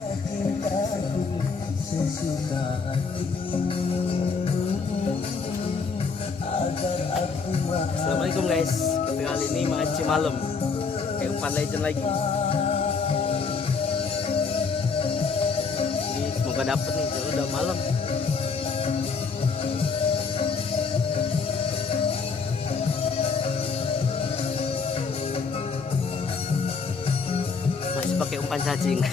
Assalamualaikum guys, kita kali ini mancing malam kayak umpan legend lagi. Ini semoga dapet nih, soalnya udah malam. Masih pakai umpan cacing.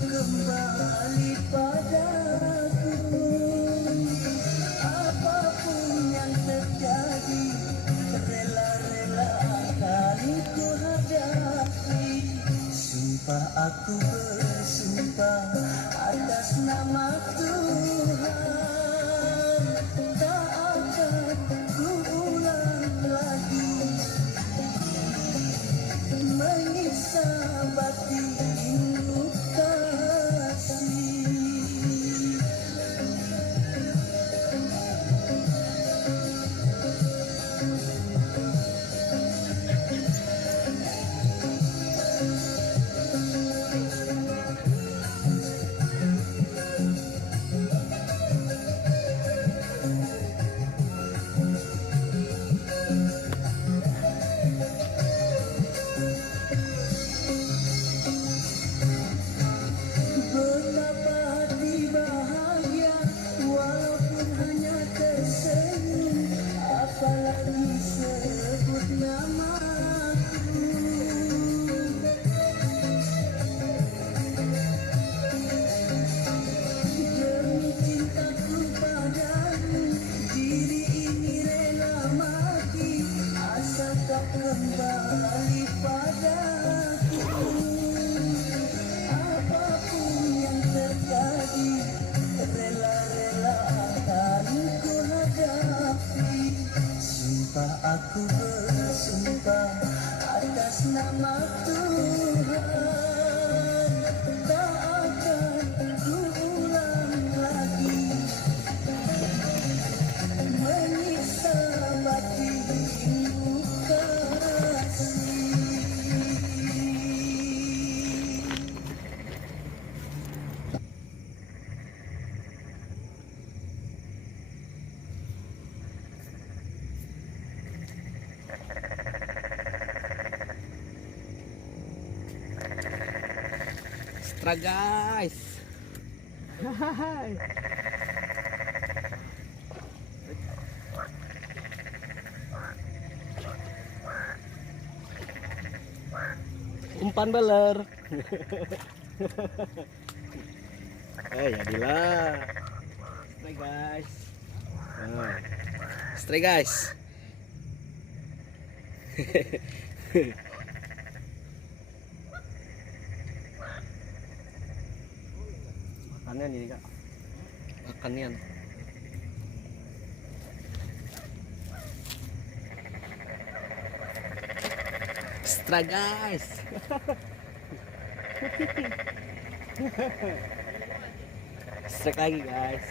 Kembali padaku, apapun yang terjadi, rela-rela akan ku hadapi. Sumpah aku bersumpah atas nama Tuhan, tak akan ku ulang lagi menyiksa batin. Kembali padaku, apapun yang terjadi, rela-rela akan ku hadapi. Sumpah aku bersumpah atas nama Tuhan, tak akan ku ulang lagi menyiksa batinku. Extra guys. Hai. Umpan beler. Jadilah. Stray guys. Nah. Stray guys. Makannya nih kak. Makannya. Extra guys. Strike lagi guys.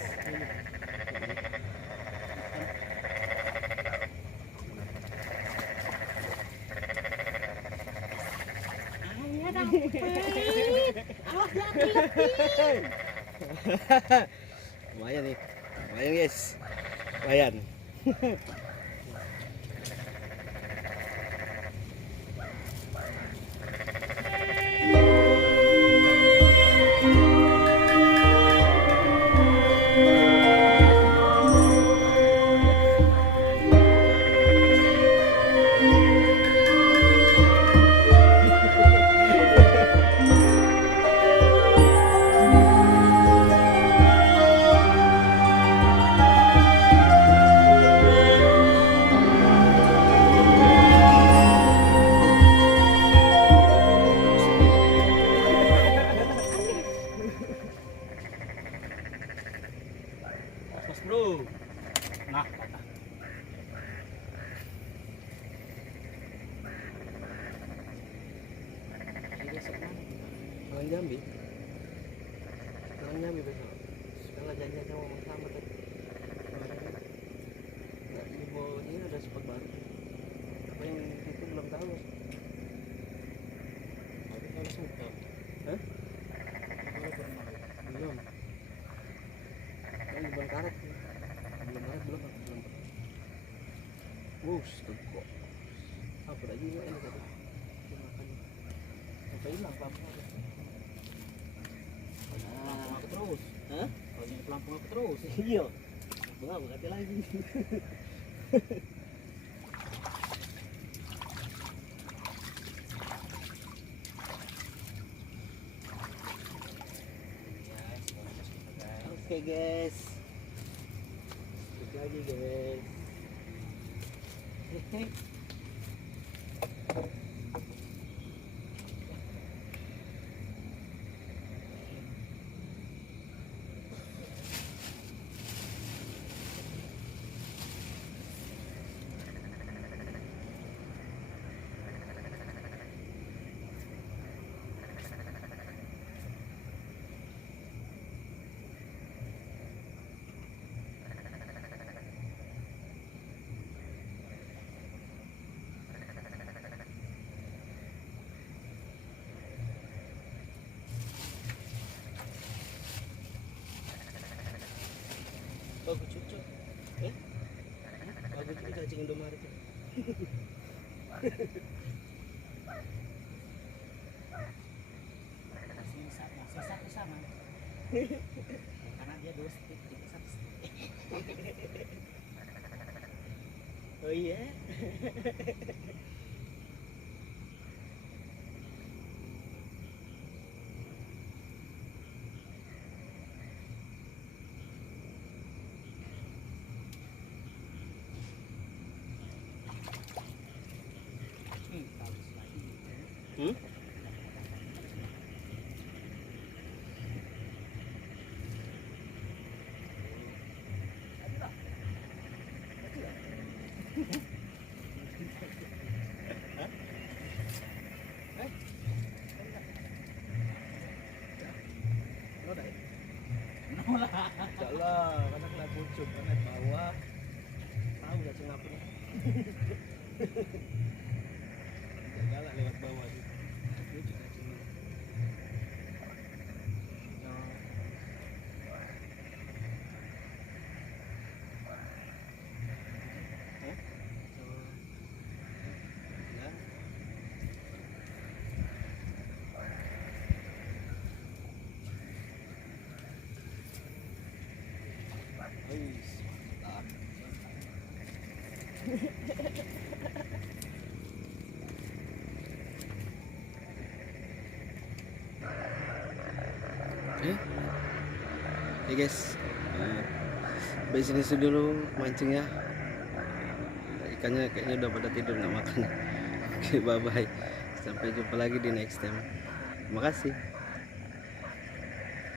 Lumayan nih. Lumayan guys. Lumayan. Jambi. Orang Jambi besok. Sekarang janjian sama Mama Selamat tadi. Kemarin nggak info ini ada spot baru. Apa yang itu belum tahu Bos. Tapi kalau suka, Hah? kalau pernah Belum. Kan di bulan karet. Belum karet belum apa belum. Wush, tegok. Apa lagi juga ini tadi? Makan. Apa hilang pelan-pelan? pelampung aku terus. Hah? Kalau yang pelampung aku terus. Iya. Bunga berarti lagi. Oke guys. Sedikit lagi guys. Hehe. Bagus cucu. Bagus juga cacing Indomaret. Sisa ke sana. Karena dia 2 stick, kita 1 stick. Oh iya. Bagus lagi. Hmm? Enggak lah, karena kena pucuk, karena bawah. Tahu gak sih ngapain? Jalan lewat bawah sih. Pucuk cacing. Oke guys, sampai sini dulu mancingnya. Ikannya kayaknya udah pada tidur nggak makan. Oke, bye bye. Sampai jumpa lagi di next time. Terima kasih.